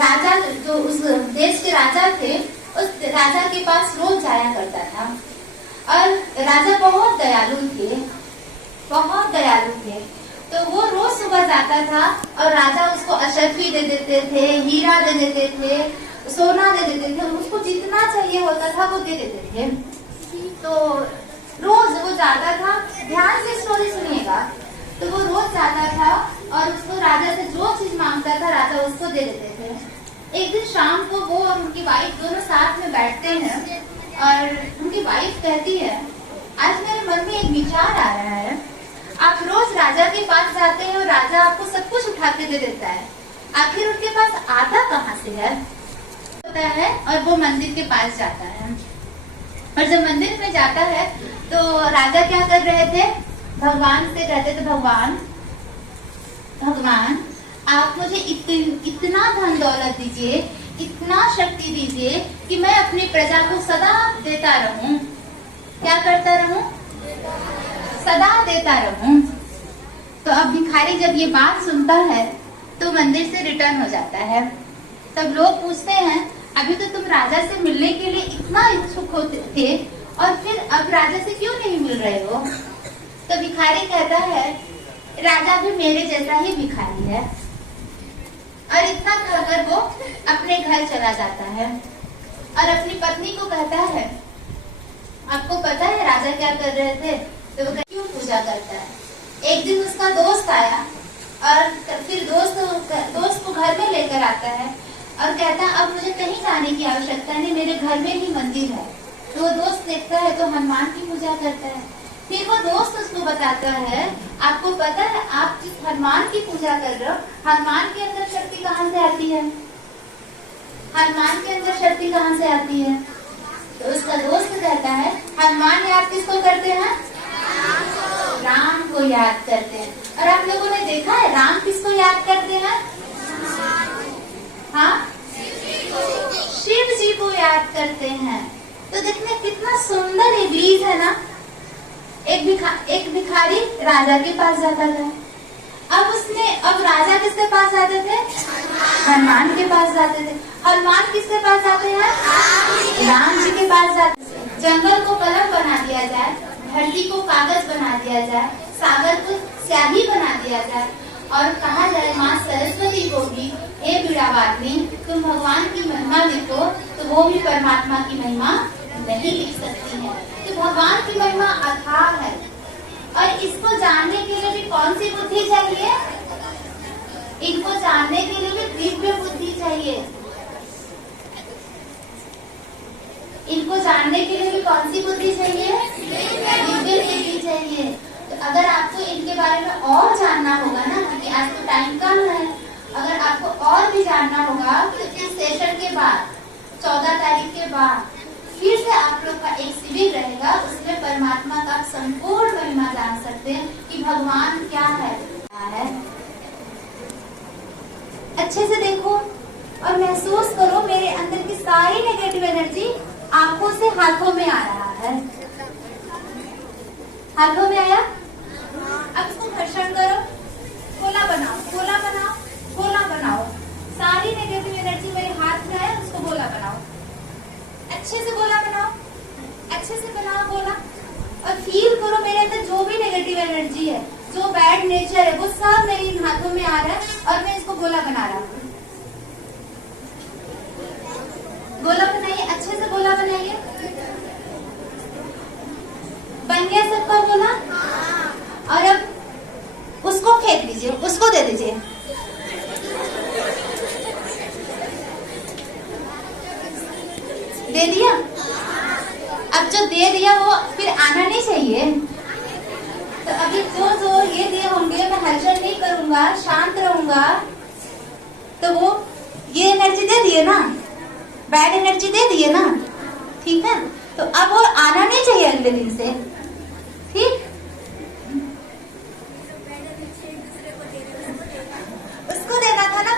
राजा जो उस देश के राजा थे, उस राजा के पास रोज जाया करता था। और राजा बहुत दयालु थे, बहुत दयालु थे। तो वो रोज सुबह जाता था और राजा उसको अशर्फी दे देते थे, हीरा दे देते थे, सोना दे देते थे, उसको जितना चाहिए होता था वो दे देते थे। तो रोज वो जाता था, ध्यान से स्टोरी सुनिएगा। तो वो रोज जाता था और उसको राजा से जो चीज मांगता था राजा उसको दे देते थे। एक दिन शाम को वो और उनकी वाइफ दोनों साथ में बैठते हैं और उनकी वाइफ कहती है, आज मेरे मन में एक विचार आ रहा है, आप रोज राजा के पास जाते हैं और राजा आपको सब कुछ उठा के दे देता है, आखिर उनके पास आता कहाँ से है? होता है और वो मंदिर के पास जाता है। और जब मंदिर में जाता है तो राजा क्या कर रहे थे, भगवान से कहते थे, भगवान आप मुझे इतना धन दौलत दीजिए, इतना शक्ति दीजिए कि मैं अपनी प्रजा को सदा देता रहूं। क्या करता रहूं? सदा देता रहूं। तो अब भिखारी जब ये बात सुनता है तो मंदिर से रिटर्न हो जाता है। तब लोग पूछते हैं, अभी तो तुम राजा से मिलने के लिए इतना इच्छुक होते थे और फिर अब राजा से क्यों नहीं मिल रहे हो? तो भिखारी कहता है, राजा भी मेरे जैसा ही भिखारी है। और इतना कहकर वो अपने घर चला जाता है और अपनी पत्नी को कहता है, आपको पता है राजा क्या कर रहे थे? तो वो क्यों पूजा करता है? एक दिन उसका दोस्त आया और फिर दोस्त को घर में लेकर आता है और कहता है, अब मुझे कहीं जाने की आवश्यकता नहीं, मेरे घर में ही मंदिर है। तो वो दोस्त देखता है तो हनुमान की पूजा करता है। फिर वो दोस्त उसको बताता है, आपको पता है आप जिस हनुमान की पूजा कर रहे हो, हनुमान के अंदर शक्ति कहाँ से आती है? हनुमान के अंदर शक्ति कहाँ से आती है? तो उसका दोस्त कहता है, हनुमान याद किसको करते हैं? राम को याद करते हैं। और आप लोगों ने देखा है राम किसको याद करते हैं? हाँ, शिव जी को याद करते हैं। तो देखने कितना सुंदर ये बीज है ना। एक भिखारी राजा के पास जाता था। अब राजा किसके पास जाते थे? हनुमान के पास जाते थे। हनुमान किसके पास जाते हैं? राम जी के पास जाते थे। जंगल को कलम बना दिया जाए, धरती को कागज बना दिया जाए, सागर को स्याही बना दिया जाए और कहा जाए माँ सरस्वती को भी, हे वीणावादिनी तुम भगवान की महिमा लिखो, तो वो भी परमात्मा की महिमा नहीं लिख सकती है। तो भगवान की महिमा अथाह है और इसको जानने के लिए भी कौन सी बुद्धि चाहिए? इनको जानने के लिए भी दिव्य बुद्धि चाहिए। इनको जानने के लिए भी कौन सी बुद्धि चाहिए? दिव्य बुद्धि चाहिए। तो अगर आपको इनके बारे में और जानना होगा ना, क्योंकि आज तो टाइम कम है, अगर आपको और भी जानना होगा तो इस सेशन के बाद 14 तारीख के बाद फिर से आप लोग का एक शिविर रहेगा, उसमें परमात्मा का संपूर्ण महिमा जान सकते हैं कि भगवान क्या है। अच्छे से देखो और महसूस करो मेरे अंदर की सारी नेगेटिव एनर्जी आंखों से हाथों में आ रहा है। हाथों में आया? अब इसको घर्षण करो, गोला बनाओ, गोला बनाओ, गोला बनाओ। सारी नेगेटिव एनर्जी मेरे हाथ में आया, उसको गोला बनाओ। अच्छे से गोला बनाओ, अच्छे से बनाओ गोला और फील करो मेरे अंदर जो भी नेगेटिव एनर्जी है, जो बैड नेचर है, वो सब मेरे इन हाथों में आ रहा है और मैं इसको गोला बना रहा हूँ। गोला बनाइए, अच्छे से गोला बनाइए। बन गया सबका गोला? और अब उसको फेंक दीजिए, उसको दे दीजिए। दे दिया? अब जो दे दिया वो फिर आना नहीं चाहिए। तो अभी जो ये दिए होंगे मैं हलचल नहीं करूंगा, शांत रहूंगा, तो वो ये एनर्जी दे दिए ना, बैड एनर्जी दे दिए ना, ठीक है? तो अब वो आना नहीं चाहिए अगले दिन से, ठीक?